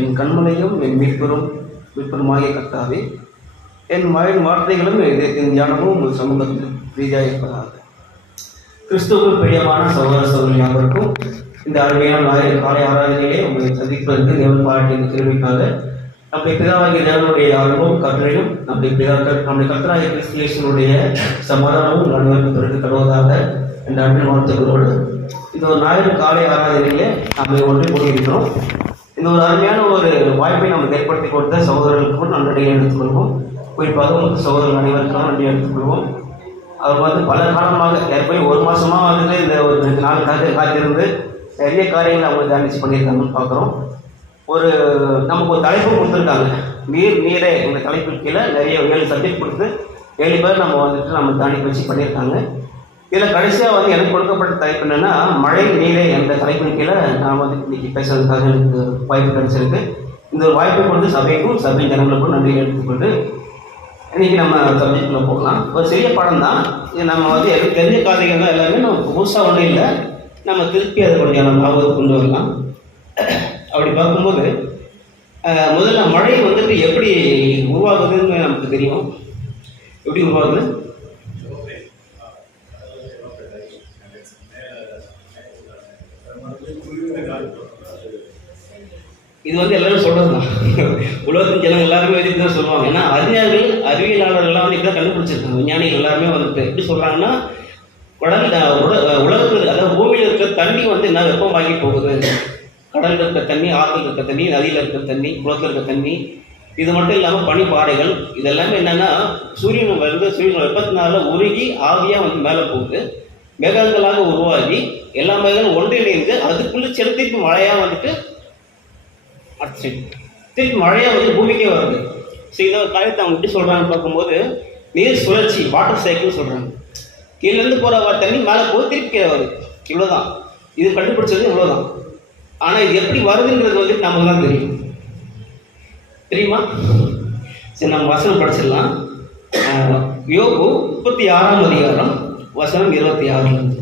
என் கண்மலையும் என் மீட்பருமாகிய கர்த்தாவே, என் வார்த்தைகளும் என் தியானமும் உங்கள் சமூகத்தில் ரீதியாக இருப்பதாக. கிறிஸ்துவுக்கு பிரியமான சகோதர சகோதரி யாவருக்கும் இந்த அருமையான காலை ஆராதனையிலே உங்களை சந்திப்பதற்கு தேவன் பாராட்டிய இந்த கிருபைக்காக நம்முடைய பிதாவாகிய தேவனுடைய அருளும் கட்டளையும் நம்முடைய கர்த்தராகிய கிறிஸ்து இயேசுவினுடைய சமாதானமும் அனைவருக்கும் பிறகு தருவதாக என்ற அன்பின் வாழ்த்துக்களோடு இந்த ஒரு ஞாயிறு காலை ஆராதனையிலே நம்ம ஒன்று கூடியிருக்கிறோம். இந்த ஒரு அருமையான ஒரு வாய்ப்பை நமக்கு ஏற்படுத்தி கொடுத்த சகோதரர்களுக்கும் நன்றியை எடுத்துக்கொள்வோம். குறிப்பாக உங்களுக்கு சகோதரர்கள் அனைவருக்கும் நன்றியை எடுத்துக்கொள்வோம். அவர் பல காலமாக ஏற்போய் ஒரு மாதமாக இந்த ஒரு 2 நாள் காத்திருந்து நிறைய காரியங்களை அவங்க தியானிச்சு பண்ணியிருக்காங்கன்னு பார்க்குறோம். நமக்கு ஒரு தலைப்பு கொடுத்துருக்காங்க, நீரே இந்த தலைப்பின் கீழே நிறைய 7 சப்ஜெக்ட் கொடுத்து 7 பேர் நம்ம தியானிக்க வச்சு பண்ணியிருக்காங்க. இதில் கடைசியாக எனக்கு கொடுக்கப்பட்ட தலைப்பு என்னென்னா மழை நீரே என்ற தலைப்பின் கீழே நான் இன்னைக்கு பேசுறதுக்காக எனக்கு வாய்ப்பு கிடைச்சிருக்கு. இந்த ஒரு வாய்ப்பை கொண்டு சபைக்கும் சபை ஜனங்களுக்கும் நன்றி எடுத்துக்கொண்டு இன்றைக்கி நம்ம சப்ஜெக்டில் போகலாம். ஒரு சிறிய படம் தான் இது. நம்ம எனக்கு தெரிஞ்ச காதைகள் தான் எல்லாருமே நம்ம புதுசாக ஒன்றும் இல்லை, நம்ம திருப்பி அதை கொஞ்சம் நம்ம ஞாபகத்துக்கு கொண்டு வரலாம். அப்படி பார்க்கும்போது முதல்ல மழை எப்படி உருவாகுதுன்னு நமக்கு தெரியும். எப்படி உருவாகுது? இது எல்லாரும் சொல்கிறது தான். உலகத்தின் ஜனங்கள் எல்லாருமே இதுக்கு தான் சொல்லுவாங்க. ஏன்னா அறிவியலாளர்கள்லாம் இதுதான் கண்டுபிடிச்சிருக்காங்க. விஞ்ஞானிகள் எல்லாருமே எப்படி சொல்கிறாங்கன்னா, உலகத்தில் அதாவது பூமியில் இருக்கிற தண்ணி என்ன வெப்பம் வாங்கி போகுது. கடலில் இருக்கிற தண்ணி, ஆற்றில் இருக்கிற தண்ணி, நதியில் இருக்கிற தண்ணி, குளத்தில் இருக்கிற தண்ணி, இது மட்டும் இல்லாமல் பனிப்பாறைகள், இதெல்லாமே என்னென்னா சூரியன் வெப்பத்தினால உருகி ஆவியாக மேலே போகுது. மேகங்களாக உருவாகி எல்லா மேகங்களும் ஒன்றிணைந்து அதுக்குள்ளே திருப்பி மழையாக திருப்பி மழையாக பூமிக்கே வருது. ஸோ இதை காரியத்தை அவங்க எப்படி சொல்கிறாங்கன்னு பார்க்கும்போது நீர் சுழற்சி, வாட்டர் சைக்கிள்னு சொல்கிறாங்க. கீழேருந்து போகிற தண்ணி மேலே போய் திருப்பி கீழே வருது. இவ்வளோதான், இது கண்டுபிடிச்சது இவ்வளோதான். ஆனால் இது எப்படி வருதுன்றது நமக்கு தான் தெரியும். தெரியுமா? சரி, நம்ம வசனம் படிச்சிடலாம். யோபு 36ஆம் அதிகாரம் வசனம் 26.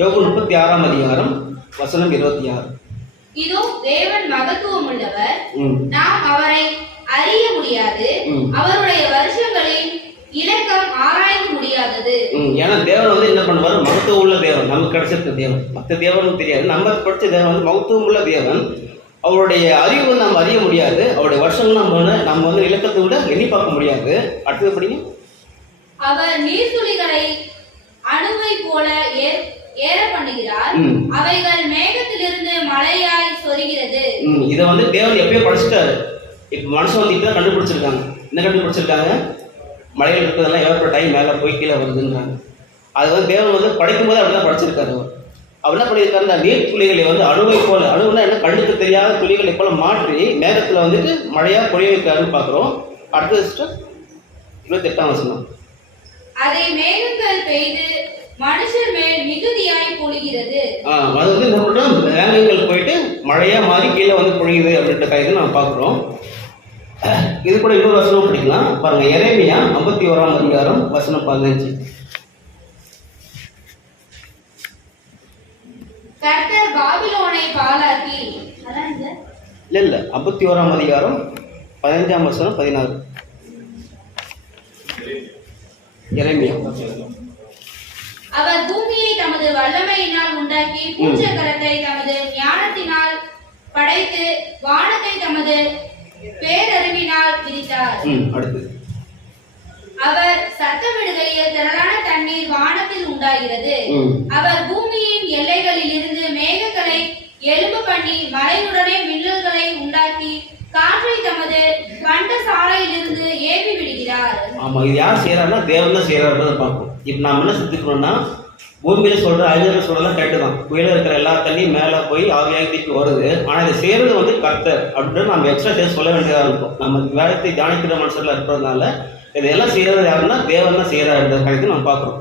யோபு 36ஆம் அதிகாரம் வசனம் 26. இதோ தேவன் மகத்துவம் உள்ளவர், நாம் அவரை அறிய முடியாது, அவருடைய வருஷங்களின் இலக்கம் ஆராய்ந்து முடியாதது. ஏன்னா தேவன் என்ன பண்ணுவார்? மகத்துவம் உள்ள தேவன். நமக்கு கிடைச்சிருக்க தேவன், மற்ற தேவனும் தெரியாது. நம்ம படிச்ச தேவன் மகத்துவம் உள்ள தேவன். அவருடைய அறிவு நம்ம அறிய முடியாது, அவருடைய வருஷங்கள் நம்ம இலக்கத்தை விட எண்ணி பார்க்க முடியாது. அடுத்தது படிங்க. அவர் நீர்த்துளிகளை அணுவை போல ஏற பண்ணுகிறார், அவைகள் மேகத்திலிருந்து மழையாய் சொரிகிறது. இதை தேவன் எப்பயோ படிச்சுட்டாரு. இப்ப மனுஷன் இப்பதான் கண்டுபிடிச்சிருக்காங்க. என்ன கண்டுபிடிச்சிருக்காங்க? மழையில் இருக்கிறதெல்லாம் எவ்வளோ டைம் மேலே போய் கீழே வருதுன்றாங்க. அது தேவன் படைக்கும் போது அப்படிதான் படிச்சிருக்காரு. அவர் என்ன பண்ணியிருக்காரு? நீர் துளிகளை அணுவை போல, அணுவுனா என்ன, கண்ணுக்கு தெரியாத துளிகளை போல மாற்றி மேகத்தில் மழையாக பொழிய வைக்கிறாருன்னு பார்க்குறோம். அடுத்தது 28ஆம் வசனம். அதை மேகங்கள் பெய்து மனுஷர் மேல் மிகுதியாய் பொழிகிறது. அது மேகங்கள் போயிட்டு மழையா மாறி கீழே பொழியுது அப்படின்ற காரியத்தை நம்ம பார்க்குறோம். இது கூட இன்னொரு வசனம் படிக்கலாம் பாருங்க. எரேமியா 51ஆம் அதிகாரம் வசனம் 15. கர்த்தர் பாபிலோனை பாழாக்கி, இல்ல 51ஆம் அதிகாரம் 15ஆம் வசனம் 16. எரேமியா. அவர் பூமியை தமது வல்லமையினால் உண்டாக்கி, பூஞ்சக்கரத்தை தமது ஞானத்தினால் படைத்து, வானத்தை தமது பேரறிவினால் விரித்தார். அவர் சத்தமிடுகையில் திரளான தண்ணீர் வானத்தில் உண்டாகிறது. அவர் பூமியின் எல்லைகளில் இருந்து மேகங்களை எழும்பு பண்ணி, மழையுடனே மின்னல்களை உண்டாக்கி, காற்றை தமது கண்ட சாலையில் இருந்து ஏவி விடுகிறார். ஆமா, இது யார் செய்யறாருன்னா தேவன் தான் செய்யறாருன்றதை பார்ப்போம். இப்ப நாம என்ன செஞ்சுக்கணும்னா, பூமியில சொல்ற அறிஞர்கள் சொல்றதெல்லாம் கேட்டுதான். புயல இருக்கிற எல்லா தண்ணியும் மேல போய் ஆவியாக திருப்பி வருது. ஆனா இதை செய்யறது கர்த்தர் அப்படின்னு நம்ம எக்ஸ்ட்ரா சேர்த்து சொல்ல வேண்டியதா இருக்கும். நம்ம வேலையை தியானிக்கிற மனுஷர்ல இருக்கிறதுனால இதெல்லாம் செய்யறது யாருன்னா தேவன் தான் செய்யறாருன்ற கருத்தை நம்ம பார்க்கிறோம்.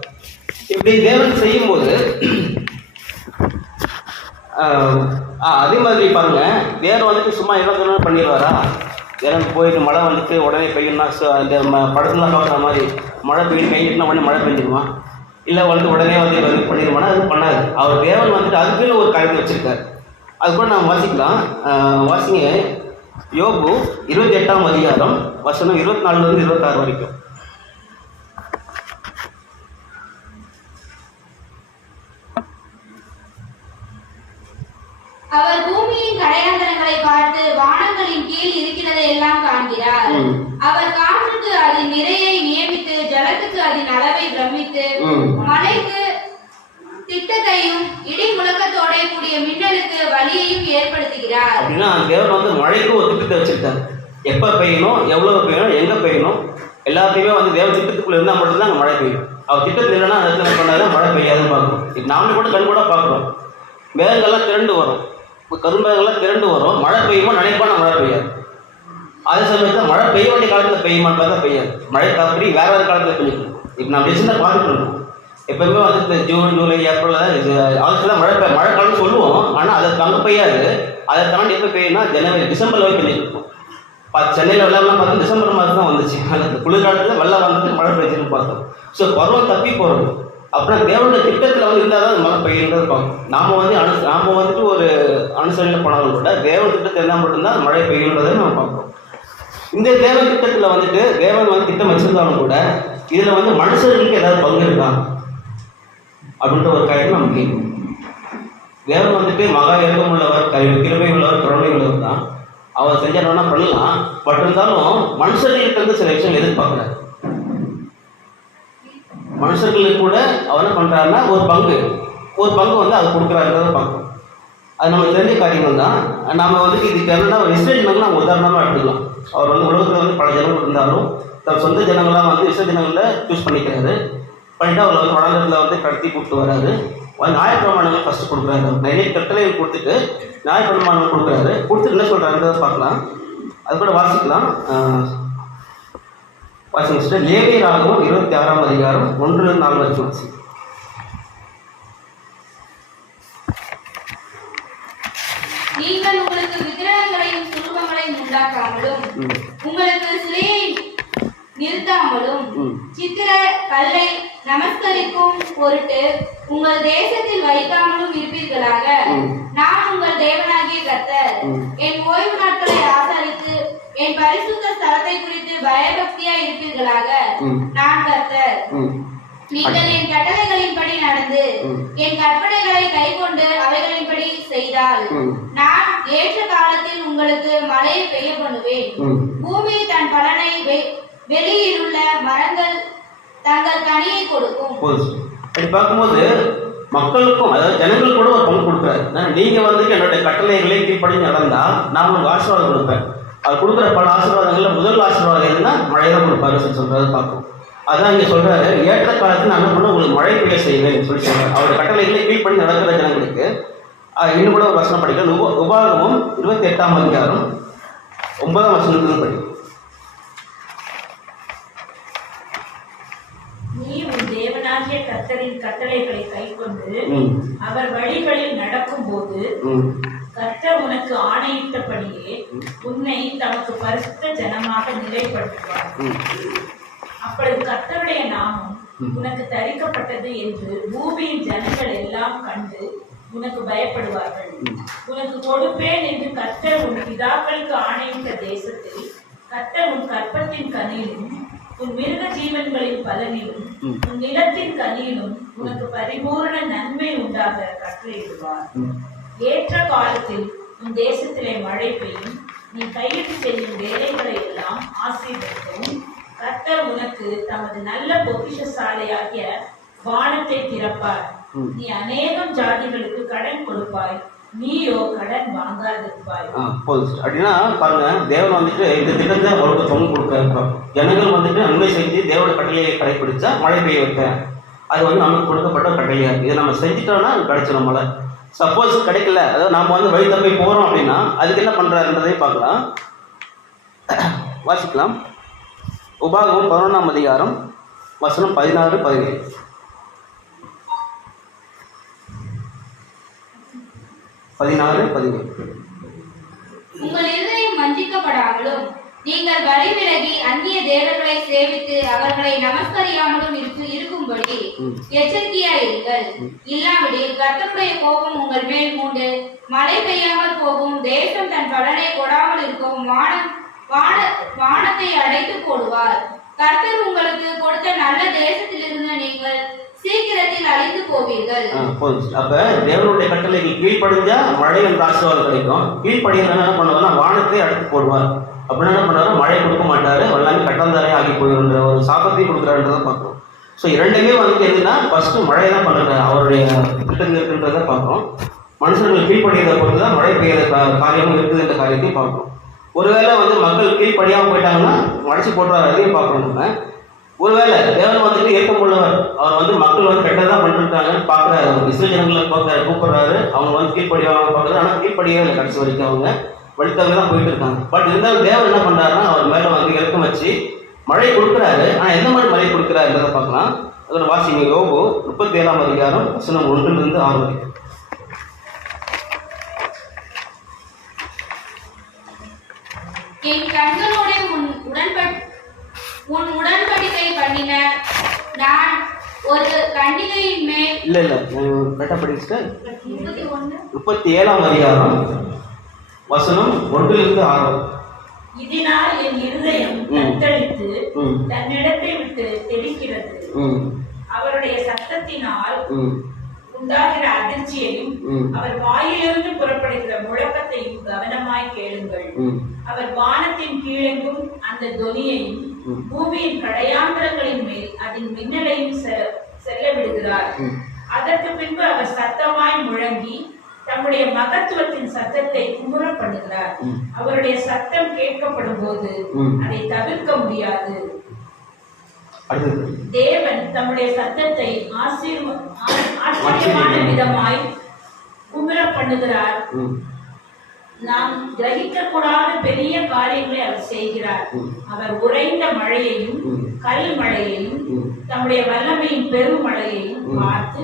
இப்படி தேவன் செய்யும் போது அதே மாதிரி பாருங்க, தேவன் சும்மா இலக்கணம் பண்ணிடுவாரா? இறந்து போயிட்டு மழை வந்துட்டு உடனே பெய்யும்னா அந்த படத்துலாம் பார்க்குற மாதிரி மழை பெய்யும் பெய்யுட்டுனா உடனே மழை பெஞ்சிடுமா? இல்லை வந்துட்டு உடனே வந்து இது பண்ணிடுமானா அது பண்ணாது. அவர் தேவன் வந்துட்டு அதுக்குன்னு ஒரு காரியத்தை வச்சுருக்காரு. அது கூட நாம் வாசிக்கலாம். வாசிங்க யோபு 28ஆம் அதிகாரம் வசனம் 24 26 வரைக்கும். அவர் பூமியின் கடையாந்தரங்களை பார்த்து வானங்களின் கீழ் இருக்கிறதை எல்லாம் காண்கிறார். அவர் காற்றுக்கு அதன் நிறையை நியமித்து ஜலத்துக்கு அதன் அளவை பிரமித்து மழைக்கு திட்டத்தையும் இடி முழக்கத்தோட கூடிய மின்னலுக்கு வழியையும் ஏற்படுத்துகிறார். அப்படின்னா தேவன் வந்து மழைக்கு ஒரு திட்டத்தை வச்சிருக்காரு. எப்ப பெய்யணும், எவ்வளவு பெய்யணும், எங்க பெய்யணும், எல்லாத்தையுமே வந்து தேவ திட்டத்துக்குள்ள இருந்தால் மட்டும்தான் அங்கே மழை பெய்யும். அவர் திட்டத்தில் இல்லைன்னா அந்த பண்ணாதான் மழை பெய்யாதுன்னு பார்க்கணும். இப்போ நாமளே கூட கண் கூட பார்க்குறோம். மேகங்கள்லாம் திரண்டு வரும், கரும்பேகங்கள்லாம் திரண்டு வரும். மழை பெய்யுமோ நினைப்பான மழை பெய்யாது. அதே சமயத்தில் மழை பெய்ய வேண்டிய காலத்தில் பெய்யுமான்னு பார்த்தா பெய்யாது. மழை தப்பி வேற வேறு காலத்தில் பெய்யும். இப்போ நம்ம ரீசெண்டாக பார்த்துட்டு இருக்கோம். எப்பவுமே வந்து ஜூன் ஜூலை ஏப்ரல் ஆகஸ்ட்ல மழை காலம் சொல்லுவோம். ஆனால் அதை அங்கே பெய்யாது. அதை தாண்டி எப்போ பெய்யும்னா ஜனவரி டிசம்பர் வரைக்கும் பெய்யும். சென்னையில் வெள்ளம்லாம் பார்த்தா டிசம்பர் மாதம் தான் வந்துச்சு. அந்த குளிர்காலத்தில் வெள்ளம் வந்துட்டு மழை பெய்யுதுன்னு பார்த்தோம். ஸோ பருவம் தப்பி போகிறது. அப்புறம் தேவனுடைய திட்டத்தில் வந்து இருந்தால் தான் மழை பெய்யுன்றது பார்க்கணும். நாம் வந்துட்டு ஒரு அனுசரணையில் போனாலும் கூட தேவன் திட்டத்தில் இருந்தால் மட்டும்தான் மழை பெய்யுன்றதை நம்ம பார்க்கணும். இந்த தேவன் திட்டத்தில் வந்துட்டு தேவன் வந்து திட்டம் வச்சிருந்தாலும் கூட இதில் வந்து மனுஷர்களுக்கு ஏதாவது பங்கு இருக்கா அப்படின்ற ஒரு காரியத்தை நம்ம கேட்கணும். தேவன் வந்துட்டு மகா இறக்கம் உள்ளவர், கிருபை உள்ளவர், கருணை உள்ளவர் தான். அவர் செஞ்சாருன்னா பண்ணலாம். பட் இருந்தாலும் மனுஷர்களுக்கு வந்து சில விஷயம் எதிர்பார்க்குறாரு. மனுஷர்களுக்கு கூட அவர் என்ன பண்ணுறாருன்னா ஒரு பங்கு வந்து அவர் கொடுக்குறாருன்றதை பார்க்கணும். அது நமக்கு தெரிஞ்ச காரியங்கள் தான். நம்ம வந்துட்டு இதுக்கு என்னன்னா ஒரு இஸ்ரேல் ஜனங்கள் நம்ம உதாரணமாக எடுத்துக்கலாம். அவர் வந்து உலகத்தில் வந்து பல ஜனங்கள் இருந்தாலும் தன் சொந்த ஜனங்களாக வந்து இஸ்ரேல் ஜனங்களில் சூஸ் பண்ணிக்கிறாரு. பண்ணிட்டு அவர் வந்து வடநாட்டில் வந்து கடத்தி கூப்பிட்டு வராரு. நியாயப்பிரமாணங்கள் ஃபஸ்ட்டு கொடுக்குறாரு. நிறைய கட்டளைகள் கொடுத்துட்டு நியாயப்பிரமாணங்கள் கொடுக்குறாரு. கொடுத்துட்டு என்ன சொல்கிறாருன்றதை பார்க்கலாம். அது கூட வாசிக்கலாம். வாசிச்சுட்டு லேவியராகவும் 26ஆம் அதிகாரம் 1-4 வரைக்கும் வாசி. நீங்கள் உங்களுக்கு விக்கிரகங்களையும் சுரூபங்களையும் உண்டாக்காமலும் உங்களுக்கு சிலையை நிறுத்தாமலும் சித்திர கல்லை நமஸ்கரிக்கும் பொருட்டு உங்கள் தேசத்தில் வைக்காமலும் இருப்பீர்களாக. நான் உங்கள் தேவனாகிய கர்த்தர். என் ஓய்வு நாட்களை ஆசரித்து என் பரிசுத்த ஸ்தலத்தை குறித்து பயபக்தியா இருப்பீர்களாக. நான் கர்த்தர். நீங்கள் என் கட்டளைகளின்படி நடந்து என் கற்பனைகளை கைக்கொண்டு அவைகளின்படி செய்தால் நான் ஏற்ற காலத்தில் உங்களுக்கு மழையை பெய்ய பண்ணுவேன். பூமி தன் பலனை வெளியிலுள்ள மரங்கள் தங்கள் கனியை கொடுக்கும். பார்க்கும்போது மக்களுக்கும் அதாவது ஜனங்களுக்கு கூட ஒரு பங்கு கொடுக்குறாரு. நீங்க வந்து என்னுடைய கட்டளைகளை கீழ்ப்படி நடந்தா நான் உங்களுக்கு ஆசீர்வாதம் கொடுப்பேன். அது கொடுக்குற பல ஆசீர்வாதங்கள்ல முதல் ஆசீர்வாதம் என்னன்னா மழை தான் கொடுப்பாரு சொல்றது பார்ப்போம். அதான் இங்க சொல்றாரு, ஏற்ற காலத்தில் நான் என்ன பண்ண உங்களுக்கு மழை பெய்ய செய்வேன் சொல்லி சொல்றாரு. அவருடைய கட்டளைகளை கீழ்ப்படி நடக்கிற ஜனங்களுக்கு இன்னும் கூட ஒரு வசனம் படிக்கலாம். உபாகமம் 28ஆம் அதிகாரம் 9ஆம் வசனத்தில் படிக்கும். நீ உன் தேவனாகிய கர்த்தரின் கட்டளைகளை கைக்கொண்டு அவர் வழிகளில் நடக்கும் போது கர்த்தர் உனக்கு ஆணையிட்டபடியே உன்னை தமக்கு பரிசுத்த ஜனமாக நிலைப்படுத்துவார். அப்பொழுது கர்த்தருடைய நாமம் உனக்கு தரிக்கப்பட்டது என்று பூமியின் ஜனங்கள் எல்லாம் கண்டு உனக்கு பயப்படுவார்கள். உனக்கு கொடுப்பேன் என்று கர்த்தர் உன் பிதாக்களுக்கு ஆணையிட்ட தேசத்தில் கர்த்தர் உன் கற்பத்தின் கனியிலும் உன் மிருக ஜீவன்களின் பலனிலும் உன் நிலத்தின் கனியிலும் உனக்கு பரிபூரண நன்மை உண்டாக கட்டளையிடுவார். ஏற்ற காலத்தில் உன் தேசத்திலே மழை பெய்யும். நீ கையிட்டு செய்யும் வேலைகளை எல்லாம் ஆசீர்வதிக்கவும் கர்த்தர் உனக்கு தமது நல்ல பொக்கிஷசாலையாகிய வானத்தை திறப்பார். நீ அநேகம் ஜாதிகளுக்கு கடன் கொடுப்பாய், நீயோ கடன் வாங்காதிருப்பாய். அப்படின்னா பாருங்க, தேவன் வந்துட்டு இந்த திட்டத்தை அவருக்கு பங்கு கொடுக்க ஜனங்கள் வந்துட்டு நன்மை செஞ்சு தேவட கட்டளையை கடைபிடிச்சா மழை பெய்ய வைப்பேன். அது வந்து நமக்கு கொடுக்கப்பட்ட கட்டளையா இருக்கு. இதை நம்ம செஞ்சுட்டோம்னா கிடைச்சிடும் மழை. சப்போஸ் கிடைக்கல, அதாவது நாம வந்து வழி தப்பி போறோம் அப்படின்னா அதுக்கு என்ன பண்றாருன்றதை பார்க்கலாம். வாசிக்கலாம். உபாகமம் 11ஆம் அதிகாரம் வசனம் 16-17. உங்கள் இருதயம் வஞ்சிக்கப்படாமலும் நீங்கள் வழி விலகி அந்நிய தேவர்களை சேவித்து அவர்களை நமஸ்கரியாமலும் இருக்கும்படி எச்சரிக்கையாயிருங்கள். இல்லாவிடில் கர்த்தருடைய கோபம் உங்கள் மேல் மூண்டு மழை பெய்யாமல் போகும், தேசம் தன் பலனை கொடாமல் இருக்கவும் வானத்தை அடைத்து போடுவார். கர்த்தர் உங்களுக்கு கொடுத்த நல்ல தேசத்திலிருந்து நீங்கள் சீக்கிரத்தில் அழிந்து போவீர்கள். அப்ப தேவனுடைய கட்டளைக்கு கீழ்ப்படிஞ்சா மழை என்ற ஆசீர்வாதம் கிடைக்கும். கீழ்ப்படியா என்ன பண்ணுவாருன்னா வானத்தை அடைத்து போடுவார். அப்படின்னா என்ன பண்ணுவாரு, மழை கொடுக்க மாட்டாரு, எல்லாமே கட்டந்தாரையும் ஆகி போயிடுன்ற ஒரு சாபத்தையும் கொடுக்குறாருன்றதை பார்க்கணும். ஸோ இரண்டுமே வந்துட்டு எதுனா ஃபர்ஸ்ட் மழை தான் பண்ணுறாரு, அவருடைய திட்டங்கள் இருக்குன்றதை பார்க்கணும். மனுஷர்கள் கீழ்ப்படியதை பொறுத்து தான் மழை பெய்யுற காரியமும் இருக்குதுன்ற காரியத்தையும் பார்க்கணும். ஒருவேளை வந்து மக்கள் கீழ்ப்படியாமல் போயிட்டாங்கன்னா மழைச்சி போட்டுறாரு, அதையும் பார்க்கணும். நம்ம ஒருவேளை தேவன் வந்துட்டு ஏற்கமுள்ளவர், அவர் வந்து மக்கள் வந்து கெட்டதான் பண்ணிருக்காங்கன்னு பார்க்குறாரு, இஸ்ரேல் ஜனங்களை கூப்பிடுறாரு, அவங்க வந்து கீழ்ப்படியாமல் பார்க்குறாரு. ஆனால் கீழ்ப்படியே இல்லை, கடைசி வரைக்கும் அவங்க வழித்தவங்க தான் போயிட்டு இருக்காங்க. பட் இருந்தாலும் தேவன் என்ன பண்றாருன்னா அவர் மேல வந்து இறக்கம் வச்சு மழை கொடுக்குறாரு. ஆனால் எந்த மாதிரி மழை கொடுக்குறாருன்றதை பார்க்கலாம். அதில் வாசிங்க யோபு 37ஆம் அதிகாரம் வசனம் 1 to 6 வரைக்கும். என் கண்களோட உன் உடன்படிக்கை பண்ணின நான் ஒரு கன்னிகையின் மேல் இல்ல கரெக்டா படிச்சுட்டேன். 37ஆம் அதிகாரம் வசனம் 1 to 6. இதனால் என் இருதயம் தத்தளித்து தன்னிடத்தை விட்டு தெளிக்கிறது. அவருடைய சத்தத்தினால் உண்டாகிற அதிர்ச்சியையும் அவர் வாயிலிருந்து புறப்படுகிற முழக்கத்தையும் கவனமாய் கேளுங்கள். அவர் வானத்தின் கீழெங்கும் அந்த தொனியையும் பூமியின் கடையாந்திரங்களின் மேல் அதன் மின்னலையும் செல்ல விடுகிறார். அதற்கு பின்பு அவர் சத்தமாய் முழங்கி தம்முடைய மகத்துவத்தின் சத்தத்தை குமுற பண்ணுகிறார். அவருடைய சத்தம் கேட்கப்படும் போது அதை தவிர்க்க முடியாது. தேவன் தம்முடைய சத்தத்தை ஆச்சரியமான விதமாய் குமுற பண்ணுகிறார். நாம் கிரகிக்க கூடாத பெரிய காரியங்களை அவர் செய்கிறார். அவர் உறைந்த மழையையும் கல் மழையையும் தம்முடைய வல்லமையின் பெருமழையையும் பார்த்து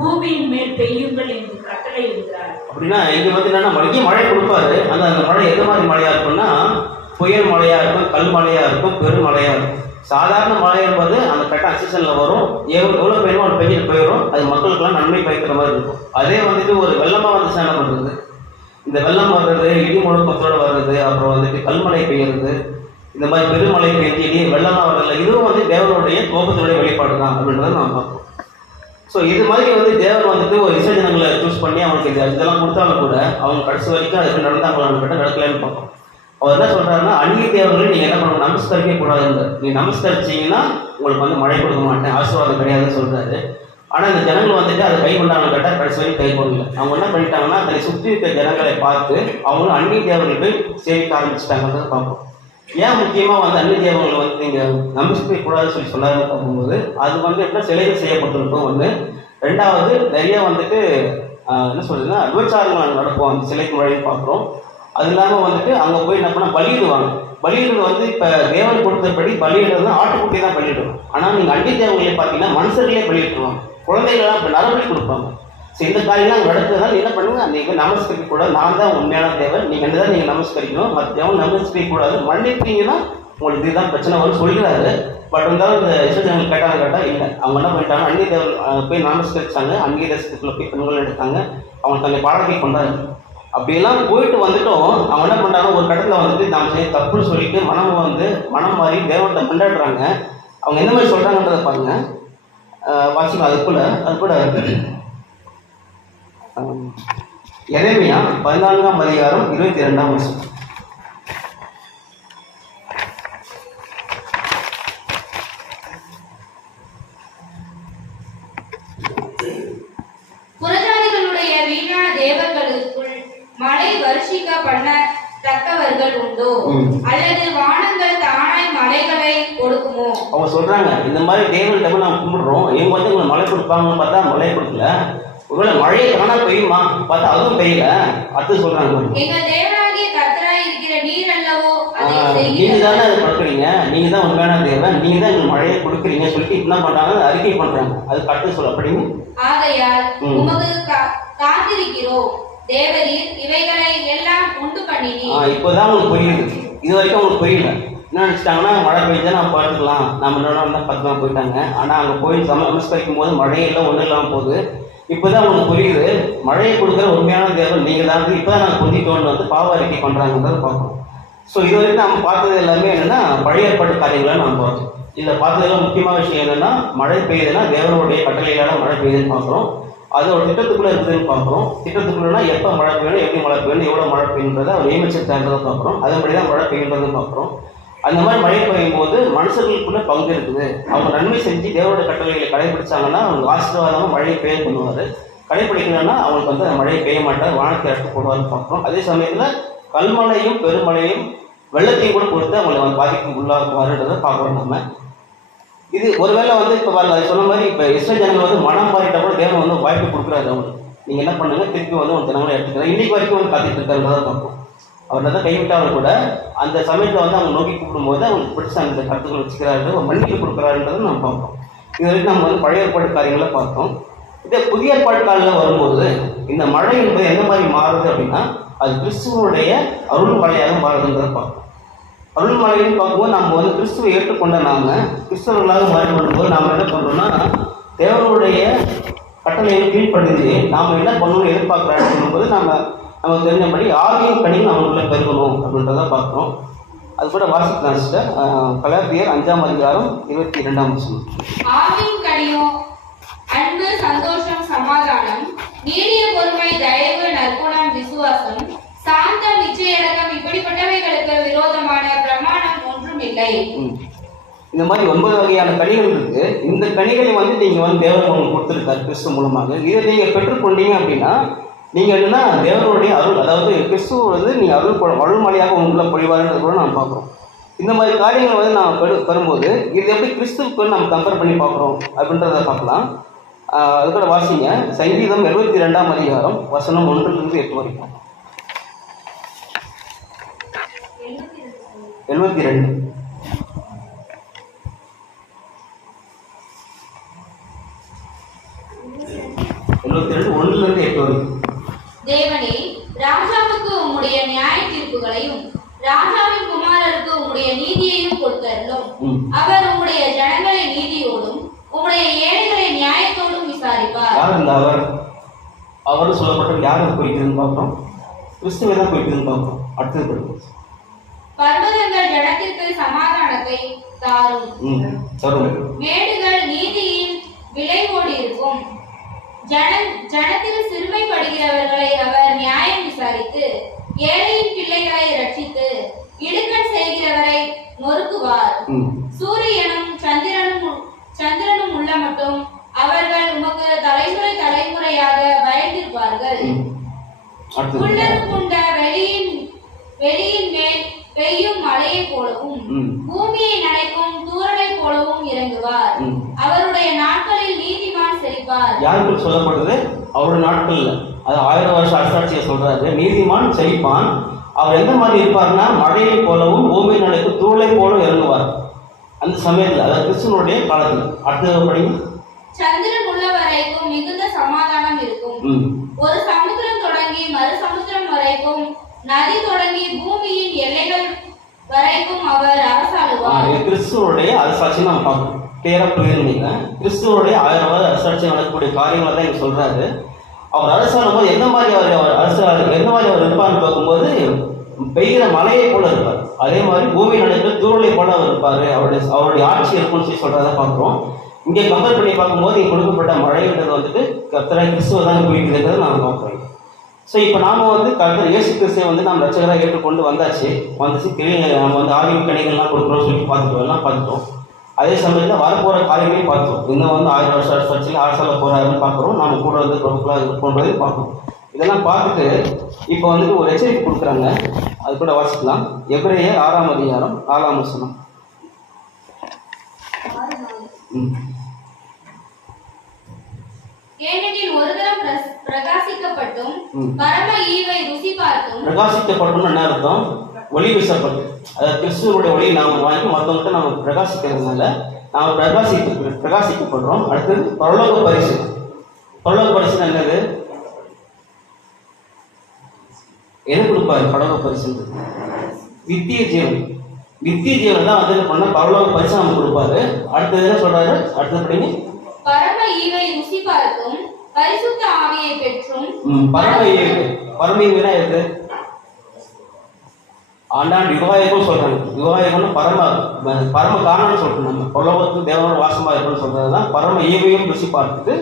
பூமியின் மேல் பெய்யுங்கள் என்று கட்டளை இடுகிறார். அப்படின்னா இங்க வந்து என்னன்னா மழை கொடுப்பாரு. அந்த மழை எந்த மாதிரி மழையா இருக்கும்னா புயல் மழையா இருக்கும், கல் மழையா இருக்கும், பெருமழையா இருக்கும். சாதாரண மழை என்பது அந்த கரெக்டாக சீசன்ல வரும், எவ்வளோ பெய்யுமோ அது பெய்ஞ்சிட்டு போயிடும், அது மக்களுக்கெல்லாம் நன்மை பயக்கிற மாதிரி இருக்கும். அதே வந்துட்டு ஒரு வெள்ளமா வந்து என்ன பண்றது, இந்த வெள்ளம் வர்றது, இடி முழக்கத்தோடு வர்றது, அப்புறம் வந்துட்டு கல்மழை பெய்யுறது, இந்த மாதிரி பெருமழை பெய்ஞ்சி வெள்ளம்லாம் வர்றதில்ல, இதுவும் வந்து தேவனுடைய கோபத்தினுடைய வெளிப்பாடு தான் அப்படின்றத நம்ம பார்ப்போம். ஸோ இது மாதிரி வந்து தேவன் வந்துட்டு ஒரு இசை ஜனங்களை சூஸ் பண்ணி அவங்களுக்கு இதெல்லாம் கொடுத்தாலும் கூட அவங்க கடைசி வரைக்கும் அதுக்கு நடந்தாங்களான்னு கேட்டால் நடக்கலன்னு பார்ப்போம். அவர் என்ன சொல்றாருன்னா, அந்நிய தேவர்களை நீங்க என்ன பண்ணணும், நமஸ்கரிக்க கூடாதுன்னு. நீங்க நமஸ்கரிச்சீங்கன்னா உங்களுக்கு வந்து மழை கொடுக்க மாட்டேன், ஆசீர்வாதம் கிடையாதுன்னு சொல்றாரு. ஆனால் இந்த ஜனங்கள் வந்துட்டு அதை கை கொண்டாங்கன்னு கேட்டால் கடைசி வரைக்கும் கை கொள்ளல. அவங்க என்ன பண்ணிட்டாங்கன்னா, தன்னை சுற்றி இருக்க ஜனங்களை பார்த்து அவங்களும் அந்நிய தேவர்களை சேவிக்க ஆரம்பிச்சுட்டாங்கன்றதை பார்ப்போம். ஏன் முக்கியமாக வந்து அந்நிய தேவர்களை வந்து நீங்கள் நம்பிக்கை கூடாதுன்னு சொல்லாத பார்க்கும்போது அது வந்து எப்படின்னா சிலைகள் செய்யப்பட்டிருக்கும் ஒன்று. ரெண்டாவது நிறைய வந்துட்டு என்ன சொல்றதுன்னா விபச்சாரங்கள் நடக்கும் அந்த சிலைக்கு வழின்னு பார்க்குறோம். அது இல்லாமல் வந்துட்டு அங்கே போய் என்ன பண்ணால் பலியிடுவாங்க. பலியிடுறது வந்து இப்போ தேவன் கொடுத்தபடி பலியிடுறது ஆட்டுக்குட்டி தான் பலியிடணும். ஆனால் நீங்கள் அந்நிய தேவர்களே பார்த்தீங்கன்னா மனுஷர்களே பலியிட்டுருவாங்க, குழந்தைகள்லாம் இப்போ நரபலி கொடுப்பாங்க. ஸோ இந்த காரியம்லாம் நடக்குதுனால என்ன பண்ணுங்க, நீங்கள் நமஸ்கரிக்க கூடாது, நான் தான் உண்மையான தேவன், நீங்கள் என்ன தான் நீங்கள் நமஸ்கரிக்கணும், மற்ற தேவன் நமஸ்கரிக்க கூடாது, மன்னிப்பீங்கன்னா உங்களுக்கு இதுதான் பிரச்சனை வரும் சொல்கிறாரு. பட் இருந்தாலும் இந்த இஸ்ரேல் கேட்டால் இல்லை. அவங்க என்ன பண்ணிட்டாங்க, அந்நிய தேவன் போய் நமஸ்கரிச்சாங்க, அந்நிய தேசத்துக்குள்ள போய் பெண்கள் எடுத்தாங்க, அவங்க தன்னை பாடகை கொண்டாங்க. அப்படியெல்லாம் போயிட்டு வந்துட்டோம். அவங்க என்ன பண்ணுறாங்க, ஒரு கட்டத்தில் வந்துட்டு நாம் செய்ய தப்புன்னு சொல்லிட்டு மனம் மாறி தேவத்தை கொண்டாடுறாங்க. அவங்க எந்த மாதிரி சொல்கிறாங்கன்றதை பாருங்க, வாசிக்கலாம். அது கூட எரேமியா 14ஆம் அதிகாரம் 22ஆம் வசனம். புறஜாதிகளுடைய வீணான தேவர்களுக்குள் மழை வருஷிக்க பண்ணத்தக்கவர்கள் உண்டோ, அல்லது வானங்கள் தானாய் மலைகளை கொடுக்குமோ? அவங்க சொல்றாங்க, இந்த மாதிரி தேவன் நாம் கும்பிடுறோம், இவங்க வந்து உங்களை மழை கொடுப்பாங்கன்னு பார்த்தா மழை கொடுக்கல, ஒருவேளை மழையை தானா பெய்யுமா பார்த்தா அதுவும் பெய்யல. அது சொல்றாங்க, எங்க தேவனாகிய கர்த்தராய் இருக்கிற நீர் அல்லவோ நீங்க தானே அதை கொடுக்குறீங்க, நீங்க தான் உண்மையான தேவன், நீங்க தான் எங்களுக்கு மழையை கொடுக்குறீங்க சொல்லிட்டு என்ன பண்றாங்க, அறிக்கை பண்றாங்க. அது கட்டு சொல்லப்படுங்க. ஆகையால் உமக்கு காத்திருக்கிறோம், தேவரீர் இவைகளை எல்லாம் உண்டு பண்ணினீர். இப்போதான் உங்களுக்கு புரியுது, இது வரைக்கும் அவங்களுக்கு புரியல. என்ன நினச்சிட்டாங்கன்னா மழை பெய்ஞ்சா நம்ம பார்த்துக்கலாம், நம்ம இன்னொரு பத்திரமா போயிட்டாங்க. ஆனால் அங்கே போய் நமஸ்கரிக்கும் போது மழையெல்லாம் ஒன்றும் இல்லாமல் போகுது. இப்போ தான் அவங்களுக்கு புரியுது, மழையை கொடுக்குற உண்மையான தேவன் நீங்கள் தான். இப்போ தான் நாங்கள் புரிஞ்சிட்டோன்னு வந்து பாவ அறிக்கை பண்ணுறாங்கன்றதை பார்க்குறோம். ஸோ இது வரைக்கும் நம்ம பார்த்தது எல்லாமே என்னென்னா பழைய ஏற்பாட்டு காரியங்களாக நம்ம பார்த்தோம். இதில் பார்த்ததெல்லாம் முக்கியமான விஷயம் என்னென்னா, மழை பெய்யுதுன்னா தேவனுடைய கட்டளைகளால் மழை பெய்யுதுன்னு பார்க்குறோம். அது ஒரு திட்டத்துக்குள்ளே இருக்குதுன்னு பார்க்குறோம். திட்டத்துக்குள்ளேனா எப்போ மழை பெய்யணும், எப்படி மழை பெய்யணும், எவ்வளோ மழை பெய்யுன்றதை அவர் நியமிச்சிருக்காங்கிறத பார்க்குறோம். அதன்படி தான் மழை பெய்யுன்றதும் பார்க்குறோம். அந்த மாதிரி மழை பெய்யும் போது மனுஷர்களுக்குள்ளே பங்கு இருக்குது. அவங்க நன்மை செஞ்சு தேவனுடைய கட்டளைகளை கடைபிடிச்சாங்கன்னா அவங்க ஆசீர்வாதமாக மழையை பெய்ய பண்ணுவார். கடைபிடிக்கணும்னா அவங்களுக்கு வந்து அந்த மழையை பெய்ய மாட்டார், வானத்தை எடுத்து போடுவார்னு பார்க்குறோம். அதே சமயத்தில் கல்மழையும் பெருமழையும் வெள்ளத்தையும் கூட கொடுத்து அவங்களை வந்து பாதிக்கும் உள்ளாக்குவாருன்றதை பார்க்குறோம். நம்ம இது ஒருவேளை வந்து இப்போ அது சொன்ன மாதிரி இப்போ இஸ்ரேல் ஜனங்கள் வந்து மனம் மாறிட்டா கூட தேவன் வந்து வாய்ப்பு கொடுக்குறாரு. அவங்களுக்கு நீங்கள் என்ன பண்ணுங்க, திருப்பி வந்து ஒரு ஜனங்களை எடுத்துக்கிறார். இன்னைக்கு வரைக்கும் வந்து காத்துட்டு இருக்காருன்றதை பார்ப்போம். அவர் தான் கைவிட்டாலும் கூட அந்த சமயத்தில் வந்து அவங்க நோக்கி கூப்பிடும்போது அவங்களுக்கு பிடிச்ச அந்த கருத்துக்கள் வச்சுக்கிறாரு, மன்னிப்பு கொடுக்குறாருன்றதை நம்ம பார்ப்போம். இது வரைக்கும் நம்ம வந்து பழைய ஏற்பாட்டு காரியங்களை பார்த்தோம். இதே புதிய ஏற்பாட்டு காலில் வரும்போது இந்த மழை என்பது எந்த மாதிரி மாறுது அப்படின்னா, அது கிறிஸ்துவனுடைய அருள் மழையாக மாறுதுன்றதை பார்ப்போம். அருள் மழைன்னு பார்க்கும்போது நம்ம வந்து கிறிஸ்துவை ஏற்றுக்கொண்ட நாம கிறிஸ்தவர்களாக மாறி பண்ணும்போது நாம் என்ன பண்ணுறோம்னா, தேவனுடைய கட்டளையை கீழ்ப்படிஞ்சு நாம் என்ன பண்ணணும்னு எதிர்பார்க்குறான்னு சொல்லும்போது நமக்கு தெரிஞ்சபடி ஆவியின் கனிகள் அவங்களுக்குள்ள பெருகணும் அப்படின்றத பார்க்குறோம். அது கூட வாசிக்கலாம் சிஸ்டர். கலாத்தியர் 5ஆம் அதிகாரம் 22ஆம் வசனம். ஆவியின் கனியோ அன்பு, சந்தோஷம், சமாதானம், நீடிய பொறுமை, தயவு, நற்குணம், விசுவாசம், சாந்தம், நிச்சயடக்கம், இப்படிப்பட்டவைகளுக்கு விரோதமான பிரமாணம் ஒன்றும் இல்லை. இந்த மாதிரி 9 வகையான கனிகள் இருக்கு. இந்த கனிகளை வந்து நீங்க வந்து தேவன் உங்களுக்கு கொடுத்துருக்காரு கிறிஸ்து மூலமாக. இதை நீங்க பெற்றுக்கொண்டீங்க அப்படின்னா நீங்க என்னன்னா தேவனுடைய அருள், அதாவது கிறிஸ்துவ வந்து நீங்க அருள்மொழியாக உங்களை பொழிவாருன்றது கூட நம்ம பார்க்குறோம். இந்த மாதிரி காரியங்களை வந்து நாம் பெறும்போது இது எப்படி கிறிஸ்துவுக்கு நம்ம கம்பேர் பண்ணி பார்க்குறோம் அப்படின்றத பார்க்கலாம். அது கூட வாசிங்க, சங்கீதம் 72ஆம் அதிகாரம் வசனம் 1-8 வரைக்கும். 72 1-8 வரைக்கும். தேவனே, ராஜாவுக்கு உம்முடைய நியாய தீர்ப்புகளையும் ராஜாவின் குமாரருக்கு உம்முடைய நீதியையும் கொடுத்தருளும். அவர் உம்முடைய ஜனங்களை நீதியோடும் உம்முடைய ஏழைகளை நியாயத்தோடும் விசாரிப்பார். யார் இந்த அவர் சொல்லப்பட்ட யாரை குறிக்குதுன்னு பார்ப்போம். கிறிஸ்துவை தான் குறிக்குதுன்னு பார்ப்போம். அடுத்தது படிப்போம். பர்வதங்கள் ஜனத்திற்கு சமாதானத்தை தாரும், மேடுகள் நீதியின் விளைவோடு இருக்கும். ஜனத்தில் சிறுமைப்படுகிறவர்களை அவர் நியாயம் விசாரித்து ஏழையின் பிள்ளைகளை ரட்சித்து இடுக்கண் செய்கிறவரை நொறுக்குவார். சூரியனும் சந்திரனும் உள்ள மட்டும் அவர்கள் உமக்கு தலைமுறை தலைமுறையாக பயந்திருப்பார்கள். உள்ளுக்குண்ட வெளியின் மேல் பெய்யும் மழையை போலவும் பூமியை நனைக்கும் தூறலை போலவும் இறங்குவார். அவருடைய நாட்களில் நீதிமான் செழிப்பார். யாருக்கு சொல்லப்படுது? அவருடைய நாட்கள்ல, அது 1000 வருஷ அரசாட்சியை சொல்றாரு. நீதிமான் செழிப்பான். அவர் எந்த மாதிரி இருப்பார்னா மழையை போலவும் பூமியை நனைக்கும் தூறலை போலவும் இறங்குவார். அந்த சமயத்தில், அதாவது கிறிஸ்துவனுடைய காலத்தில். அடுத்தது படிங்க. சந்திரன் உள்ள வரைக்கும் மிகுந்த சமாதானம் இருக்கும். ஒரு சமுத்திரம் தொடங்கி மறு சமுத்திரம் வரைக்கும், நதி தொடங்கி பூமியின் எல்லைகள் வரைக்கும் அவர் அரசாளுவார். கிறிஸ்துவனுடைய அரசாட்சி நம்ம பார்க்கணும். கிளியரா புரியுதுங்க. கிறிஸ்துவனுடைய 1000 வருட அரசாட்சி நடக்கக்கூடிய காரியங்களை தான் இங்க சொல்றாரு. அவர் அரசாளும் போது எந்த மாதிரி அவர் இருப்பார்னு பார்க்கும்போது பெய்கிற மலையை போல இருப்பார். அதே மாதிரி பூமி நடக்கிற தூரலை போல அவர் இருப்பாரு. அவருடைய ஆட்சி இருக்கும்னு சொல்லி சொல்றதை பார்க்குறோம். இங்கே கம்பேர் பண்ணி பார்க்கும்போது இங்கே கொடுக்கப்பட்ட மழைன்றது வந்துட்டு கர்த்தராகிய கிறிஸ்துவ தான் குறிக்கிறதை நாம் பார்க்குறோம். ஸோ இப்போ நாம் வந்து கர்த்தர் இயேசு கிறிஸ்துவை வந்து நம்ம ரட்சகராக ஏற்றுக்கொண்டு வந்துச்சு நம்ம வந்து ஆவியின் கனிகள்லாம் கொடுக்குறோம்னு சொல்லி பார்த்துட்டோம். அதே சமயத்தில் வரப்போகிற காரியங்களையும் பார்த்தோம். இன்னும் வந்து 1000 வருஷ அரசாட்சியில் அரசால போகிறாருன்னு பார்க்குறோம். நம்ம கூட வந்து பிரபுக்களாக இருப்போன்றதையும் பார்க்கணும். இதெல்லாம் பார்த்துட்டு இப்போ வந்துட்டு ஒரு எச்சரிக்கை கொடுக்குறாங்க. அது கூட வாசிக்கலாம். எபிரேயர் 6ஆம் அதிகாரம் 4ஆம் வசனம். ஏனெனில் ஒரு தரம் பிரகாசிக்கப்பட்டும் பரம ஈவை ருசி பார்த்தும். பிரகாசிக்கப்பட்டும் என்ன அர்த்தம்? ஒளி வீசப்பட்டு, அதாவது கிறிஸ்துவனுடைய ஒளி நாம் வாங்கி மற்றவங்கள்ட்ட நம்ம பிரகாசிக்கிறதுனால நாம் பிரகாசிக்கப்படுறோம். அடுத்தது பரலோக பரிசு. பரலோக பரிசு என்னது? எது கொடுப்பாரு பரலோக பரிசு? நித்திய ஜீவன். நித்திய ஜீவன் தான் வந்து என்ன பண்ண பரலோக பரிசு நமக்கு கொடுப்பாரு. அடுத்தது என்ன சொல்றாரு? அடுத்தது படிங்க. பரம ஈவை ருசி பார்க்கும் பரிசுத்த ஆவியை பெற்றும். பரம ஈவை. பரம ஈவைனா எது? ஆண்டாண்டு யுகாயகம் சொல்றாங்க. யுகாயகம்னு பரம காரணம்னு சொல்றோம். நம்ம பரலோகத்துக்கு தேவனோட வாசமா இருக்குன்னு சொல்றதுதான் பரம ஈவையும் ருசி பார்த்துட்டு.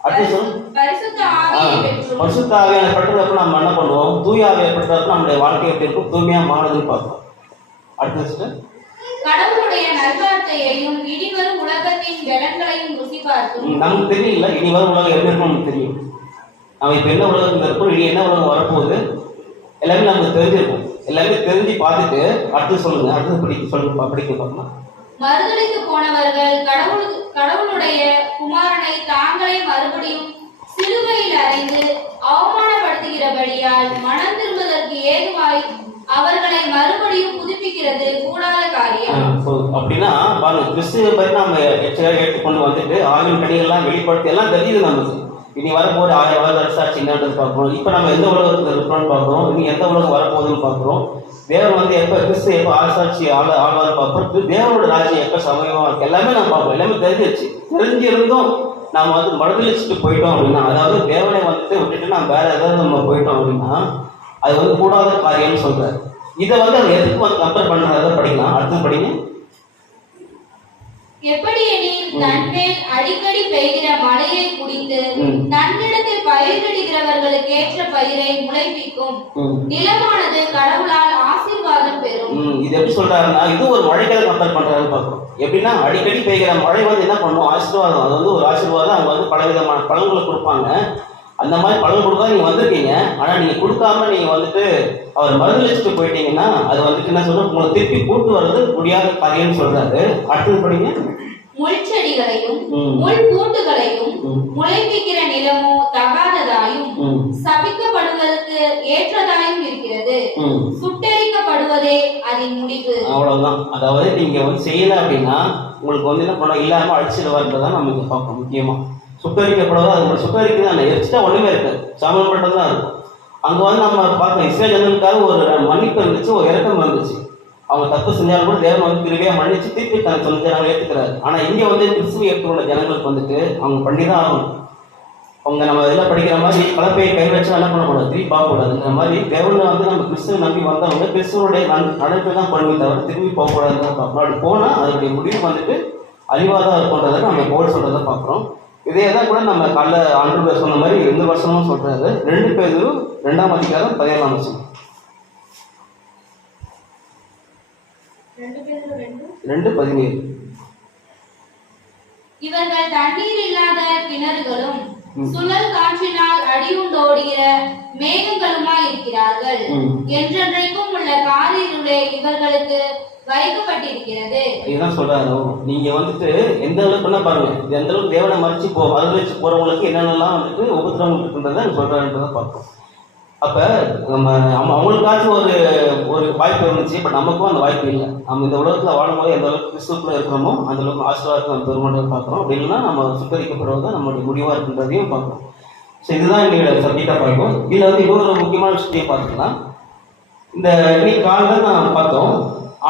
அடுத்து பரிசுத்த ஆவியை பெற்றும். பரிசுத்த ஆவியான பெற்றதப்ப நம்ம என்ன பண்ணுவோம்? தூய ஆவியை பெற்றதப்ப நம்முடைய வாழ்க்கை எப்படி இருக்கும்? தூய்மையா மாறுதுன்னு பார்ப்போம். அடுத்து கடவுளுடைய நல்வார்த்தையையும் இனிவரும் உலகத்தின் பலன்களையும் ருசி பார்க்கும். நமக்கு தெரியல இனி வரும் உலகம் எப்படி இருக்கும் நமக்கு தெரியும். நம்ம இப்ப என்ன உலகத்துல இருக்கோம், இனி என்ன உலகம் வரப்போகுது எல்லாமே நமக்கு தெரிஞ்சிருக்கும். எல்லாமே தெரிஞ்சு பார்த்துட்டு அடுத்து சொல்லுங்க. அடுத்து படிக்க பார்க்கலாம். மறுதலித்து போனவர்கள் கடவுளுடைய குமாரனை தாங்களே மறுபடியும் சிலுவையில் அறைந்து அவமானப்படுத்துகிறபடியால் மனம் திரும்புவதற்கு ஏதுவாய் அவர்களை மறுபடியும் புதுப்பிக்கிறது கூடாத காரியம். அப்படின்னா பாருங்க, கிறிஸ்துவ பற்றி நம்ம ஏற்றுக்கொண்டு வந்துட்டு ஆவின் கனிகள்லாம் வெளிப்படுத்தி எல்லாம் தெரியுது நமக்கு. இனி வரப்போது 1000 வருஷம் அரசாட்சி என்னன்றது பார்க்குறோம். இப்போ நம்ம எந்த உலகத்தில் இருக்கிறோம்னு பார்க்குறோம். இனி எந்த உலகம் வரப்போகுதுன்னு பார்க்குறோம். தேவன் வந்து எப்போ கிறிஸ்து எப்போ அரசாட்சி ஆழ்வார் பார்ப்போம். தேவனோட ராஜ்யம் எப்போ சமயமாக இருக்கு எல்லாமே நம்ம பார்ப்போம். எல்லாமே தெரிஞ்சிருச்சு. தெரிஞ்சிருந்தும் நம்ம வந்து மறுதலிச்சுட்டு போயிட்டோம் அப்படின்னா, அதாவது தேவனை வந்துட்டு விட்டுட்டு நம்ம வேற ஏதாவது நம்ம போயிட்டோம் அப்படின்னா அது வந்து கூடாத காரியம்னு சொல்றாரு. இதை வந்து அவர் எதுக்கு வந்து கம்பேர் பண்றத படிக்கலாம். அடுத்து படிங்க. எப்படி எனில் தன்மேல் அடிக்கடி பெய்கிற மழையை குடித்து தன்னிடத்தில் பயிரிடுகிறவர்களுக்கு ஏற்ற பயிரை முளைப்பிக்கும் நிலமானது கடவுளால் ஆசீர்வாதம் பெறும். இது எப்படி சொல்றாருன்னா, இது ஒரு மழைக்காக கம்பேர் பண்றாருன்னு பார்க்கிறோம். எப்படின்னா அடிக்கடி பெய்கிற மழை வந்து என்ன பண்ணும்? ஆசீர்வாதம். அது வந்து ஒரு ஆசீர்வாதம். அவங்க வந்து பலவிதமான பழங்களை கொடுப்பாங்க. அந்த மாதிரி பலன் கொடுத்தா நீங்க வந்திருக்கீங்க. ஆனா நீங்க கொடுக்காம நீங்க வந்துட்டு அவர் மறுதலிச்சுட்டு போயிட்டீங்கன்னா அது வந்துட்டு என்ன சொல்ற உங்களை திருப்பி கூட்டு வர்றது முடியாத காரியம்னு சொல்றாரு. அடுத்தது படிங்க. முள் செடிகளையும் முள் பூண்டுகளையும் முளைப்பிக்கிற நிலமோ தகாததாயும் சபிக்கப்படுவதற்கு ஏற்றதாயும் இருக்கிறது. சுட்டெரிக்கப்படுவதே அதன் முடிவு. அவ்வளவுதான். அதாவது நீங்க வந்து செய்யல அப்படின்னா உங்களுக்கு வந்து என்ன பண்ண இல்லாம அழிச்சிடுவார்ன்றதான் நம்ம இங்க பார்க்கணும். முக்கியமா சுட்டரிக்கப்படுவது அது சுட்டரிக்கு தான் எரிச்சிட்டா ஒண்ணுமே இருக்கு, சாமான் மட்டும் தான் இருக்கும். அங்க வந்து நம்ம பார்த்தோம் இஸ்ரேல் ஜனங்களுக்காக ஒரு மன்னிப்பு இருந்துச்சு, ஒரு இறக்கம் இருந்துச்சு. அவங்க தப்பு செஞ்சாலும் கூட தேவன் வந்து திருவியா மன்னிச்சு திருப்பி தனக்கு சொந்த ஜனங்களை ஏற்றுக்கிறாரு. ஆனா இங்க வந்து கிறிஸ்துவ ஏற்றுள்ள ஜனங்களுக்கு வந்துட்டு அவங்க பண்ணிதான் ஆகணும். அவங்க நம்ம இதெல்லாம் படிக்கிற மாதிரி கலப்பையை கை வச்சு என்ன பண்ணக்கூடாது, திருப்பி பார்க்கக்கூடாது. இந்த மாதிரி தேவனை வந்து நம்ம கிறிஸ்துவ நம்பி வந்தவங்க கிறிஸ்துவனுடைய நடப்பை தான் பண்ணுவே தவிர திரும்பி போகக்கூடாதுன்னு பார்க்கணும். அப்படி போனா அதனுடைய முடிவு வந்துட்டு அழிவாதான் இருக்கும்ன்றதை நம்ம போல் சொல்றதை பார்க்குறோம். இதே தான் கூட நம்ம காலைல ஆண்டு சொன்ன மாதிரி 2 வருஷமும் சொல்றாரு. 2 பேரும் 2ஆம் அதிகாரம் 17ஆம் வசனம். 2:17. இவர்கள் தண்ணீர் இல்லாத கிணறுகளும் சுழல் காற்றினால் அடியுண்டோடுகிற மேகங்களுமாய் இருக்கிறார்கள். என்றென்றைக்கும் உள்ள காரிருளே இவர்களுக்கு வைக்கப்பட்டிருக்கிறது. இதுதான் சொல்றாரு. நீங்க வந்துட்டு எந்த அளவுக்கு பாருங்க, எந்த அளவுக்கு தேவனை மறைச்சு மறுதலிச்சு போறவங்களுக்கு என்னென்னலாம் வந்துட்டு உபத்திரவம் இருக்குன்றதை சொல்றாருன்றதை பார்ப்போம். அப்ப நம்ம அவங்களுக்காச்சும் ஒரு வாய்ப்பு இருந்துச்சு. பட் நமக்கும் அந்த வாய்ப்பு இல்லை. நம்ம இந்த உலகத்துல வாழும்போது எந்த அளவுக்கு கிறிஸ்துக்குள்ள இருக்கிறோமோ அந்த அளவுக்கு ஆசீர்வாதத்தை நம்ம பெருமாண்டதை பார்க்குறோம். அப்படி இல்லைன்னா நம்ம சுத்தரிக்கப்படுவது நம்மளுடைய முடிவா இருக்குன்றதையும் பார்க்கணும். ஸோ இதுதான் என்னோட சப்ஜெக்டா பார்ப்போம். இதுல வந்து இன்னொரு முக்கியமான விஷயத்தையும் பார்த்துக்கலாம். இந்த இன்னைக்கு காலையில் நான் பார்த்தோம்,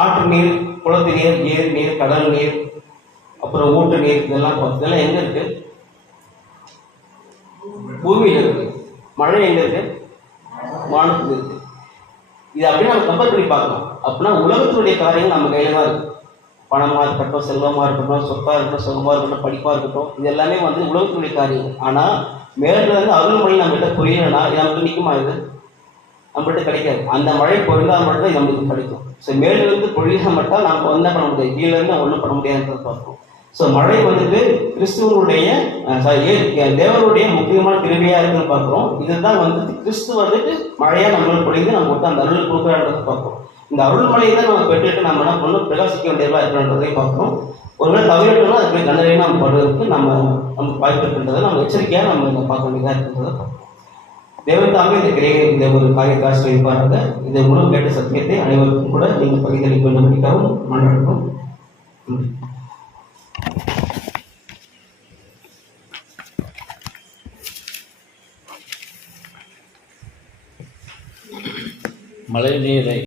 ஆற்று நீர், குளத்து நீர், ஏரி நீர், கடல் நீர், அப்புறம் ஊட்டு நீர், இதெல்லாம் பார்த்தோம். இதெல்லாம் எங்க இருக்கு? பூமியில இருக்கு. மழை எங்க இருக்கு? வானத்துல இருக்கு. இது அப்படியே நம்ம கம்பேர் பண்ணி பார்க்கணும். அப்படின்னா உலகத்தினுடைய காரியங்கள் நம்ம கையில தான் இருக்கு. பணமா இருக்கட்டும், செல்வமா இருக்கட்டும், சொத்தா இருக்கட்டும், சுகமா இருக்கட்டும், படிப்பா இருக்கட்டும், இது எல்லாமே வந்து உலகத்தினுடைய காரியங்கள். ஆனா மேல இருந்து அருள்மொழி நம்ம கிட்ட புரியலன்னா இது நமக்கு நிற்குமா? இது நம்மகிட்ட கிடைக்காது. அந்த மழை பொழிந்தால் மட்டும்தான் நம்மளுக்கு கிடைக்கும். ஸோ மேலிருந்து பொழிய மட்டும் நம்ம என்ன பண்ண முடியாது, கீழே இருந்து ஒன்றும் பண்ண முடியாதுன்றதை பார்ப்போம். ஸோ மழை வந்துட்டு கிறிஸ்துவனுடைய தேவனுடைய முக்கியமான கிருபையா இருக்குன்னு பார்க்குறோம். இதுதான் வந்துட்டு கிறிஸ்து வந்துட்டு மழையா நம்மளுக்கு பொழிந்து நம்ம வந்து அந்த அருள் கொடுக்குறான்றதை பார்ப்போம். இந்த அருள்மலையை தான் நம்ம பெற்றுட்டு நம்ம என்ன பண்ணணும், பிரகாசிக்க வேண்டியதா இருக்கிறன்றதையும் பார்க்கணும். ஒருவேளை தவிரட்டோம்னா அதுக்கு தண்டனை நம்ம படுறதுக்கு நமக்கு வாய்ப்பு இருக்கின்றதை நம்ம எச்சரிக்கையாக நம்ம இதை பார்க்க வேண்டியதாக இருக்கின்றதை பார்ப்போம். தேவன் தாமே இந்த ஒரு காரியத்தை ஆசிரியப்பாராக. இந்த மூலம் கேட்ட சத்தியத்தை அனைவருக்கும் கூட நீங்கள் பகிர்ந்தளிக்க வேண்டும் என்றாலும் மன்றாடுவோம். மழை நீரை